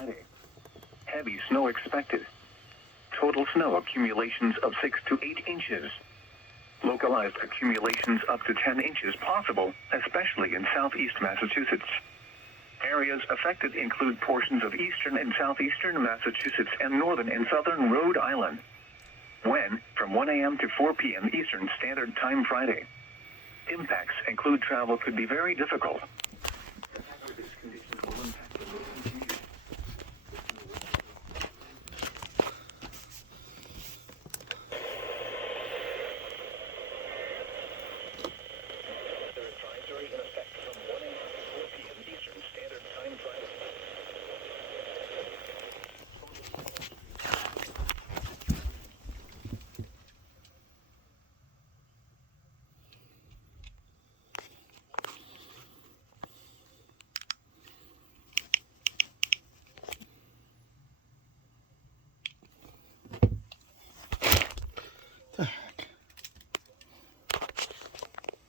Friday. Heavy snow expected. Total snow accumulations of 6 to 8 inches. Localized accumulations up to 10 inches possible, especially in southeast Massachusetts. Areas affected include portions of eastern and southeastern Massachusetts and northern and southern Rhode Island. When, from 1 a.m. to 4 p.m. Eastern Standard Time Friday. Impacts include travel could be very difficult.